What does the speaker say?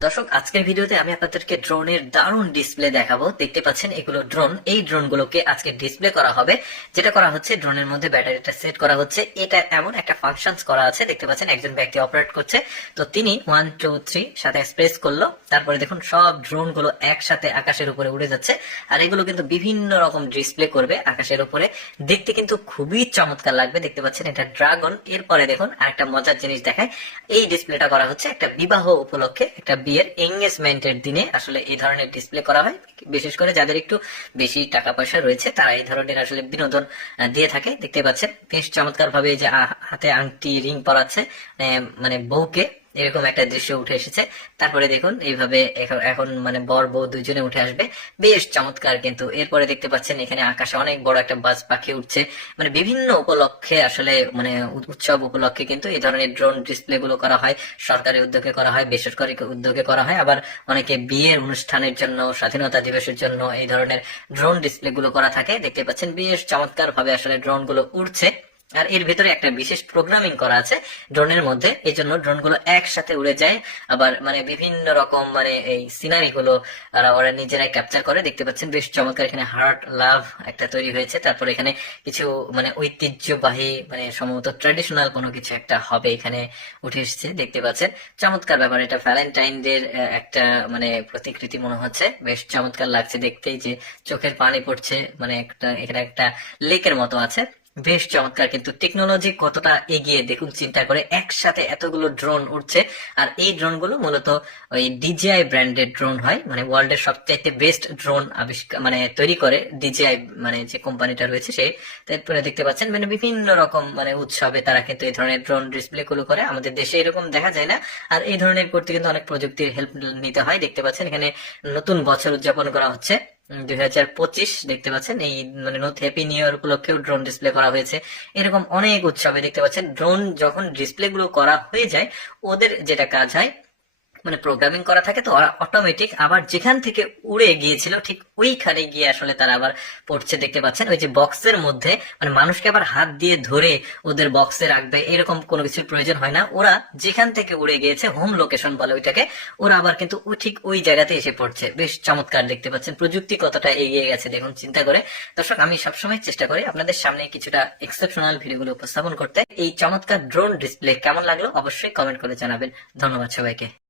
দর্শক, আজকের ভিডিওতে আমি আপনাদেরকে ড্রোনের দারুণ ডিসপ্লে দেখাবো। দেখতে পাচ্ছেন, এগুলো ড্রোন। এই ড্রোন গুলোকে আজকে ডিসপ্লে করা হবে। যেটা করা হচ্ছে, ড্রোনের মধ্যে ব্যাটারিটা সেট করা হচ্ছে। এটা এমন একটা ফাংশনস করা আছে, দেখতে পাচ্ছেন, একজন ব্যক্তি অপারেট করছে। তো তিনি ওয়ান টু থ্রি সাথে এক্সপ্রেস করল। তারপরে দেখুন, সব ড্রোনগুলো একসাথে আকাশের উপরে উড়ে যাচ্ছে। আর এগুলো কিন্তু বিভিন্ন রকম ডিসপ্লে করবে আকাশের উপরে। দেখতে কিন্তু খুবই চমৎকার লাগবে, দেখতে পাচ্ছেন, এটা ড্রাগন। এরপরে দেখুন আর একটা মজার জিনিস দেখায়। এই ডিসপ্লেটা করা হচ্ছে একটা বিবাহ উপলক্ষে, একটা বিয়ের এঙ্গেজমেন্টের দিনে আসলে এই ধরনের ডিসপ্লে করা হয়। বিশেষ করে যাদের একটু বেশি টাকা পয়সা রয়েছে, তারা এই ধরনের আসলে বিনোদন দিয়ে থাকে। দেখতে পাচ্ছেন, বেশ চমৎকার ভাবে যে হাতে আংটি রিং পরাচ্ছে মানে বউকে। এরকম একটা দৃশ্য উঠে এসেছে। তারপরে দেখুন, এইভাবে এখন মানে বর বউ দুইজনে উঠে আসবে। বেশ চমৎকার কিন্তু। এরপরে দেখতে পাচ্ছেন এখানে আকাশে অনেক বড় একটা বাস পাখি উঠছে। মানে বিভিন্ন উপলক্ষে আসলে মানে উৎসব উপলক্ষে কিন্তু এই ধরনের ড্রোন ডিসপ্লে গুলো করা হয়। সরকারি উদ্যোগে করা হয়, বেসরকারি উদ্যোগে করা হয়। আবার অনেকে বিয়ের অনুষ্ঠানের জন্য, স্বাধীনতা দিবসের জন্য এই ধরনের ড্রোন ডিসপ্লে গুলো করা থাকে। দেখতে পাচ্ছেন, বেশ চমৎকার ভাবে আসলে ড্রোনগুলো উঠছে আর এর ভেতরে একটা বিশেষ প্রোগ্রামিং করা আছে ড্রোনের মধ্যে। এই জন্য ড্রোনগুলো একসাথে উড়ে যায়। আবার মানে বিভিন্ন রকম মানে এই সিনারি গুলো ওরা নিজেরাই ক্যাপচার করে। দেখতে পাচ্ছেন বেশ চমৎকার এখানে হার্ট লাভ একটা তৈরি হয়েছে। তারপর এখানে কিছু মানে ঐতিহ্যবাহী মানে সম্ভবত ট্র্যাডিশনাল কোনো কিছু একটা হবে এখানে উঠে এসেছে। দেখতে পাচ্ছেন চমৎকার ব্যাপার এটা। ভ্যালেন্টাইন ডের একটা মানে প্রতিকৃতি মনে হচ্ছে। বেশ চমৎকার লাগছে দেখতেই যে চোখের পানি পড়ছে। মানে একটা, এখানে একটা লেকের মতো আছে। বেশ চমৎকার। কিন্তু টেকনোলজি কতটা এগিয়ে, দেখুন, চিন্তা করে একসাথে এতগুলো ড্রোন উঠছে আর এই ড্রোনগুলো মূলত ওই ডিজিআই ব্র্যান্ডের ড্রোন হয়। মানে ওয়ার্ল্ড ওয়ার্ল্ডের সবচাইতে বেস্ট ড্রোন আবিষ্কার মানে তৈরি করে ডিজিআই মানে যে কোম্পানিটা রয়েছে সেই তারপরে দেখতে পাচ্ছেন মানে বিভিন্ন রকম মানে উৎসবে তারা কিন্তু এই ধরনের ড্রোন ডিসপ্লে গুলো করে। আমাদের দেশে এরকম দেখা যায় না। আর এই ধরনের করতে কিন্তু অনেক প্রযুক্তির হেল্প নিতে হয়। দেখতে পাচ্ছেন, এখানে নতুন বছর উদযাপন করা হচ্ছে। দুই হাজার পঁচিশ দেখতে পাচ্ছেন, এই মানে হ্যাপি নিউ ইয়ার উপলক্ষেও ড্রোন ডিসপ্লে করা হয়েছে। এরকম অনেক উৎসবে দেখতে পাচ্ছেন ড্রোন যখন ডিসপ্লে গুলো করা হয়ে যায়, ওদের যেটা কাজ হয় মানে প্রোগ্রামিং করা থাকে তো অটোমেটিক আবার যেখান থেকে উড়ে গিয়েছিল, ঠিক ওইখানে গিয়ে আসলে তারা আবার পড়ছে, দেখতে পাচ্ছেন? ওই যে বক্সের মধ্যে মানে মানুষকে আবার হাত দিয়ে ধরে ওদের বক্সে রাখবে, এরকম কোনো কিছুর প্রয়োজন হয় না। ওরা যেখান থেকে উড়ে গিয়েছে হোম লোকেশন বলে ওইটাকে, ওরা আবার কিন্তু ঠিক ওই জায়গাতে এসে পড়ছে। বেশ চমৎকার দেখতে পাচ্ছেন, প্রযুক্তি কতটা এগিয়ে গেছে, দেখুন, চিন্তা করে। দর্শক, আমি সবসময় চেষ্টা করি আপনাদের সামনে কিছুটা এক্সেপশনাল ভিডিওগুলো উপস্থাপন করতে। এই চমৎকার ড্রোন ডিসপ্লে কেমন লাগল? অবশ্যই কমেন্ট করে জানাবেন। ধন্যবাদ সবাইকে।